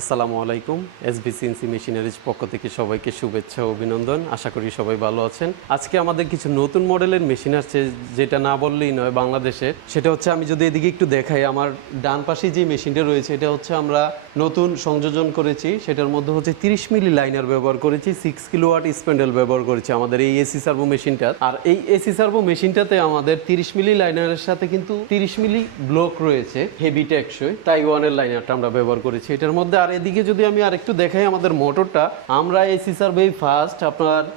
আসসালামু আলাইকুম। এসবিসিএনসি মেশিনারিজ পক্ষ থেকে সবাইকে শুভেচ্ছা ও অভিনন্দন। আশা করি সবাই ভালো আছেন। আজকে আমাদের কিছু নতুন মডেলের মেশিন আসছে, যেটা না বললেই নয় বাংলাদেশে। সেটা হচ্ছে, আমি যদি এদিকে একটু দেখাই, আমার ডান পাশে যে মেশিনটা রয়েছে এটা হচ্ছে আমরা নতুন সংযোজন করেছি। সেটার মধ্যে হচ্ছে 30 মিলি লাইনার ব্যবহার করেছি, 6 কিলোওয়াট স্প্যান্ডেল ব্যবহার করেছি আমাদের এই এসি সার্ভো মেশিনটার। আর এই এসি সার্ভো মেশিনটাতে আমাদের 30 মিলি লাইনারের সাথে কিন্তু 30 মিলি ব্লক রয়েছে, হেভি টেকসই তাইওয়ানের লাইনারটা আমরা ব্যবহার করেছি এটার মধ্যে। আর এদিকে যদি আমি আরেকটু দেখাই, আমাদের মোটরটা আমরা এসি সার্ভে ফার্স্ট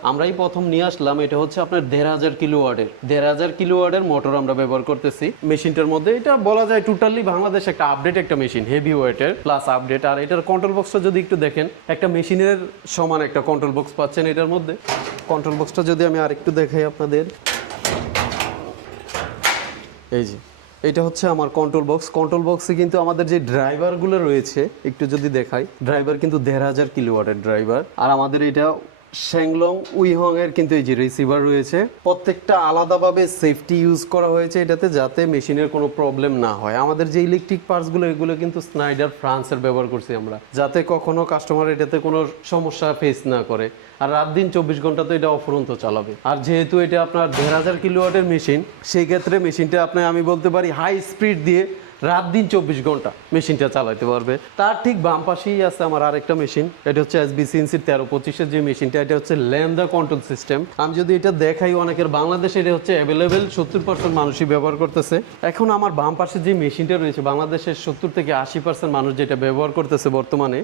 আমরাই প্রথম নিয়ে আসলাম। এটা হচ্ছে আপনার 1500 কিলোওয়াটের মোটর আমরা ব্যবহার করতেছি মেশিনটার মধ্যে। এটা বলা যায় টোটালি বাংলাদেশ একটা আপডেট একটা মেশিন, হেভি ওয়েটের প্লাস আপডেট। আর এটার কন্ট্রোল বক্সটা যদি একটু দেখেন, একটা মেশিনের সমান একটা কন্ট্রোল বক্স পাচ্ছেন এটার মধ্যে। কন্ট্রোল বক্সটা যদি আমি আরেকটু দেখাই আপনাদের, এই যে এটা হচ্ছে আমার কন্ট্রোল বক্স। কন্ট্রোল বক্সে কিন্তু আমাদের যে ড্রাইভারগুলো রয়েছে একটু যদি দেখাই, ড্রাইভার কিন্তু 1500 কিলোওয়াটের ড্রাইভার। আর আমাদের এটা শ্যাংলং উইহং এর কিন্তু এই যে রিসিভার রয়েছে, প্রত্যেকটা আলাদাভাবে সেফটি ইউজ করা হয়েছে এটাতে, যাতে মেশিনের কোনো প্রবলেম না হয়। আমাদের যে ইলেকট্রিক পার্টসগুলো এগুলো কিন্তু স্নাইডার ফ্রান্সের ব্যবহার করছি আমরা, যাতে কখনো কাস্টমার এটাতে কোনো সমস্যা ফেস না করে। আর রাত দিন 24 ঘন্টা তো এটা অফুরন্ত চালাবে। আর যেহেতু এটা আপনার 1500 কিলোওয়াটের মেশিন, সেই ক্ষেত্রে মেশিনটা আমি বলতে পারি হাই স্পিড দিয়ে রাত দিন 24 ঘন্টা মেশিনটা চালাতে পারবে। তার ঠিক বাম পাশেই আছে আমার আরেকটা মেশিন, এটা হচ্ছে এসবিসিএনসির 1325-এর যে মেশিনটা, এটা হচ্ছে ল্যাম্বডা কন্ট্রোল সিস্টেম। আমি যদি এটা দেখাই, অনেকের বাংলাদেশে এটা হচ্ছে অ্যাভেলেবেল, 70% মানুষই ব্যবহার করতেছে। এখন আমার বাম পাশে যে মেশিনটা রয়েছে, বাংলাদেশের 70 থেকে 80% মানুষ যেটা ব্যবহার করতেছে বর্তমানে,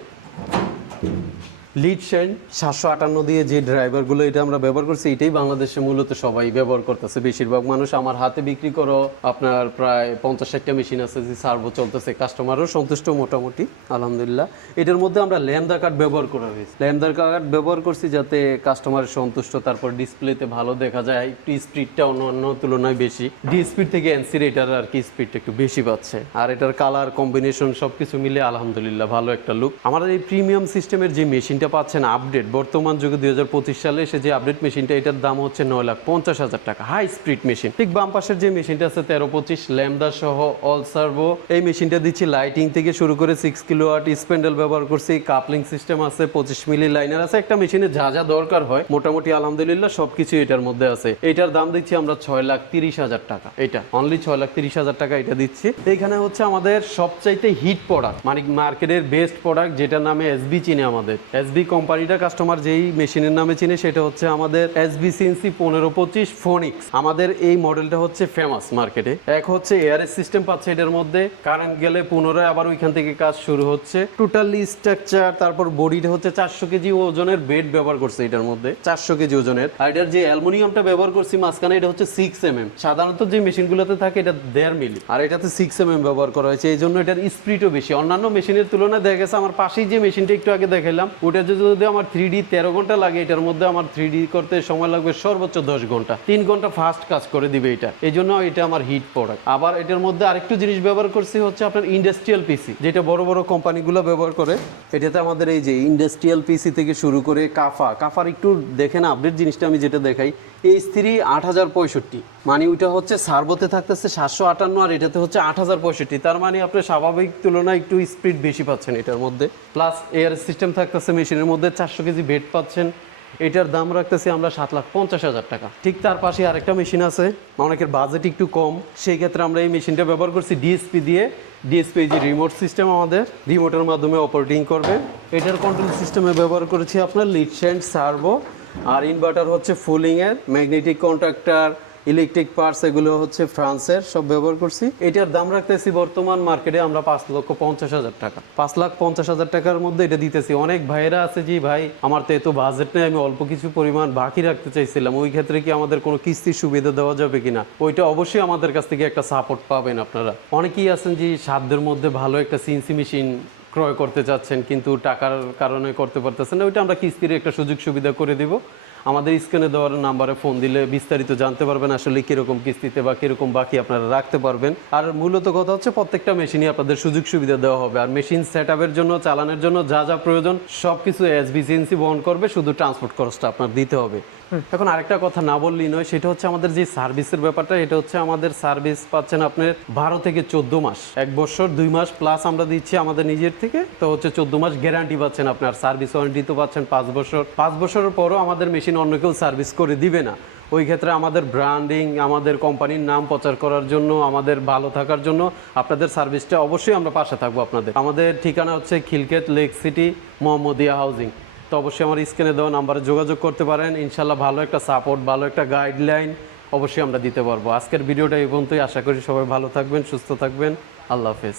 লিড শেন 758 দিয়ে যে ড্রাইভারগুলো এটা আমরা ব্যবহার করছি, এটাই বাংলাদেশে মূলত সবাই ব্যবহার করতেছে। বেশিরভাগ মানুষ আমার হাতে বিক্রি করো আপনার প্রায় 50-60টা মেশিন আছে যে সার্ভো চলতেছে, কাস্টমারও সন্তুষ্ট মোটামুটি আলহামদুলিল্লাহ। এটার মধ্যে আমরা ল্যাম্বডা কার্ড ব্যবহার করা হয়েছে, ল্যাম্বডা কার্ড ব্যবহার করছি যাতে কাস্টমারের সন্তুষ্ট, তারপর ডিসপ্লেতে ভালো দেখা যায়, একটু স্পিডটা অন্য তুলনায় বেশি, ডি স্পিড থেকে এনসির এটার আর কি স্পিডটা একটু বেশি পাচ্ছে। আর এটার কালার কম্বিনেশন সবকিছু মিলে আলহামদুলিল্লাহ ভালো একটা লুক। আমাদের এই প্রিমিয়াম সিস্টেমের যে মেশিন পাচ্ছেন আপডেট, বর্তমান যুগে 2025 সালে এসে যে আপডেট মেশিনটা, এটার দাম হচ্ছে 9,50,000 টাকা, হাই স্পিড মেশিন। ঠিক বাম পাশের যে মেশিনটা আছে 1325 ল্যাম্বডা সহ অল সার্ভো, এই মেশিনটা দিচ্ছি লাইটিং থেকে শুরু করে 6 কিলোওয়াট স্প্যান্ডেল ব্যবহার করছি, কাপলিং সিস্টেম আছে, 25 মিলি লাইনার আছে। একটা মেশিনে যা যা দরকার হয় মোটামুটি আলহামদুলিল্লাহ সবকিছু এটার মধ্যে আছে। এটার দাম দিচ্ছি আমরা 6,30,000 টাকা, এটা অনলি 6,30,000 টাকা এটা দিচ্ছি। এইখানে হচ্ছে আমাদের সবচাইতে হিট প্রোডাক্ট, মানে মার্কেটের বেস্ট প্রোডাক্ট, যেটার নামে এসবি চিনে আমাদের, এসবি কোম্পানিটা কাস্টমার যেই মেশিনের নামে চিনে, সেটা হচ্ছে আমাদের এসবিসিএনসি 1525 ফোনিক্স। আমাদের এই মডেলটা হচ্ছে ফেমাস মার্কেটে। এক হচ্ছে এয়ারএস সিস্টেম পাচ্ছে এটার মধ্যে, কারেন্ট গেলে পুনরায় আবার ওইখান থেকে কাজ শুরু হচ্ছে। টোটালি স্ট্রাকচার, তারপর বডিটা হচ্ছে 400 কেজি ওজনের বেড ব্যবহার করছে এটার মধ্যে, 400 কেজি ওজনের। আর এটার যে অ্যালুমিনিয়ামটা ব্যবহার করছি মাঝখানে, এটা হচ্ছে 6mm। সাধারণত যে মেশিনগুলোতে থাকে এটা 1.5 মিলি, আর এটাতে 6mm ব্যবহার করা হয়েছে, এই জন্য এটার স্পিডও বেশি। অন্যান্য মেশিনের তুলনায় দেখা গেছে, আমার পাশেই যে মেশিনটা একটু আগে দেখালাম, ওটা যদি আমার 3D 13 ঘন্টা লাগে, এটার মধ্যে আমার 3D করতে সময় লাগবে সর্বোচ্চ 10 ঘন্টা, 3 ঘন্টা ফাস্ট কাজ করে দিবে এটা। এই জন্য এটা আমার হিট প্রোডাক্ট। আবার এটার মধ্যে আরেকটু জিনিস ব্যবহার করছি হচ্ছে আপনার ইন্ডাস্ট্রিয়াল পিসি, যেটা বড় বড় কোম্পানিগুলো ব্যবহার করে। এটাতে আমাদের এই যে ইন্ডাস্ট্রিয়াল পিসি থেকে শুরু করে কাফার একটু দেখেন আপডেট জিনিসটা আমি যেটা দেখাই, H3 8065, মানে ওইটা হচ্ছে সার্ভোতে থাকতেছে 758 আর এটাতে হচ্ছে 8065। তার মানে আপনি স্বাভাবিক তুলনায় একটু স্পিড বেশি পাচ্ছেন এটার মধ্যে। প্লাস এয়ার সিস্টেম থাকতেছে মেশিনের মধ্যে, 400 কেজি বেড পাচ্ছেন। এটার দাম রাখতেছি আমরা 7,50,000 টাকা। ঠিক তার পাশে আরেকটা মেশিন আছে, অনেকের বাজেট একটু কম, সেই ক্ষেত্রে আমরা এই মেশিনটা ব্যবহার করছি ডিএসপি দিয়ে। ডিএসপি যে রিমোট সিস্টেম, আমাদের রিমোটের মাধ্যমে অপারেটিং করবে। এটার কন্ট্রোল সিস্টেমে ব্যবহার করেছি আপনার লিড শ্যান্ড সার্ভো, আর ইনভার্টার হচ্ছে ফুলিংয়ের, ম্যাগনেটিক কন্ট্রাক্টর, ইলেকট্রিক পার্টস এগুলো হচ্ছে ফ্রান্সের, সব ব্যবহার করছি। এটার দাম রাখতেছি বর্তমান মার্কেটে আমরা 5,50,000 টাকা, 5,50,000 টাকার মধ্যে এটা দিতেছি। অনেক ভাইয়েরা আছে যে ভাই আমার তো এত বাজেট নেই, আমি অল্প কিছু পরিমাণ বাকি রাখতে চাইছিলাম, ওই ক্ষেত্রে কি আমাদের কোনো কিস্তির সুবিধা দেওয়া যাবে কিনা, ওইটা অবশ্যই আমাদের কাছ থেকে একটা সাপোর্ট পাবেন আপনারা। অনেকেই আছেন যে সাধ্যের মধ্যে ভালো একটা সিএনসি মেশিন ক্রয় করতে চাচ্ছেন, কিন্তু টাকার কারণে করতে পারতেছেন না, ওইটা আমরা কিস্তির একটা সুযোগ সুবিধা করে দিব। আমাদের স্ক্রিনে দেওয়ার নাম্বারে ফোন দিলে বিস্তারিত জানতে পারবেন আসলে কীরকম কিস্তিতে বা কীরকম বাকি আপনারা রাখতে পারবেন। আর মূলত কথা হচ্ছে প্রত্যেকটা মেশিনই আপনাদের সুযোগ সুবিধা দেওয়া হবে। আর মেশিন সেট আপের জন্য, চালানোর জন্য যা যা প্রয়োজন সব কিছু এসবিসিএনসি বহন করবে, শুধু ট্রান্সপোর্ট খরচটা আপনার দিতে হবে। এখন আরেকটা কথা না বললেই নয়, সেটা হচ্ছে আমাদের যে সার্ভিসের ব্যাপারটা, এটা হচ্ছে আমাদের সার্ভিস পাচ্ছেন আপনার 12 থেকে 14 মাস, 1 বছর 2 মাস প্লাস আমরা দিচ্ছি আমাদের নিজের থেকে, তো হচ্ছে 14 মাস গ্যারান্টি পাচ্ছেন আপনার। সার্ভিস ওয়ারেন্টি তো পাচ্ছেন 5 বছর। 5 বছরের পরও আমাদের মেশিন অন্য কেউ সার্ভিস করে দিবে না। ওই ক্ষেত্রে আমাদের ব্র্যান্ডিং, আমাদের কোম্পানির নাম প্রচার করার জন্য, আমাদের ভালো থাকার জন্য আপনাদের সার্ভিসটা অবশ্যই আমরা পাশে থাকবো আপনাদের। আমাদের ঠিকানা হচ্ছে Khilkhet lake city, Mohammadia housing. তো অবশ্যই আমার স্ক্রিনে দেওয়া নাম্বারে যোগাযোগ করতে পারেন। ইনশাল্লাহ ভালো একটা সাপোর্ট, ভালো একটা গাইডলাইন অবশ্যই আমরা দিতে পারবো। আজকের ভিডিওটা এই পর্যন্তই। আশা করি সবাই ভালো থাকবেন, সুস্থ থাকবেন। আল্লাহ হাফেজ।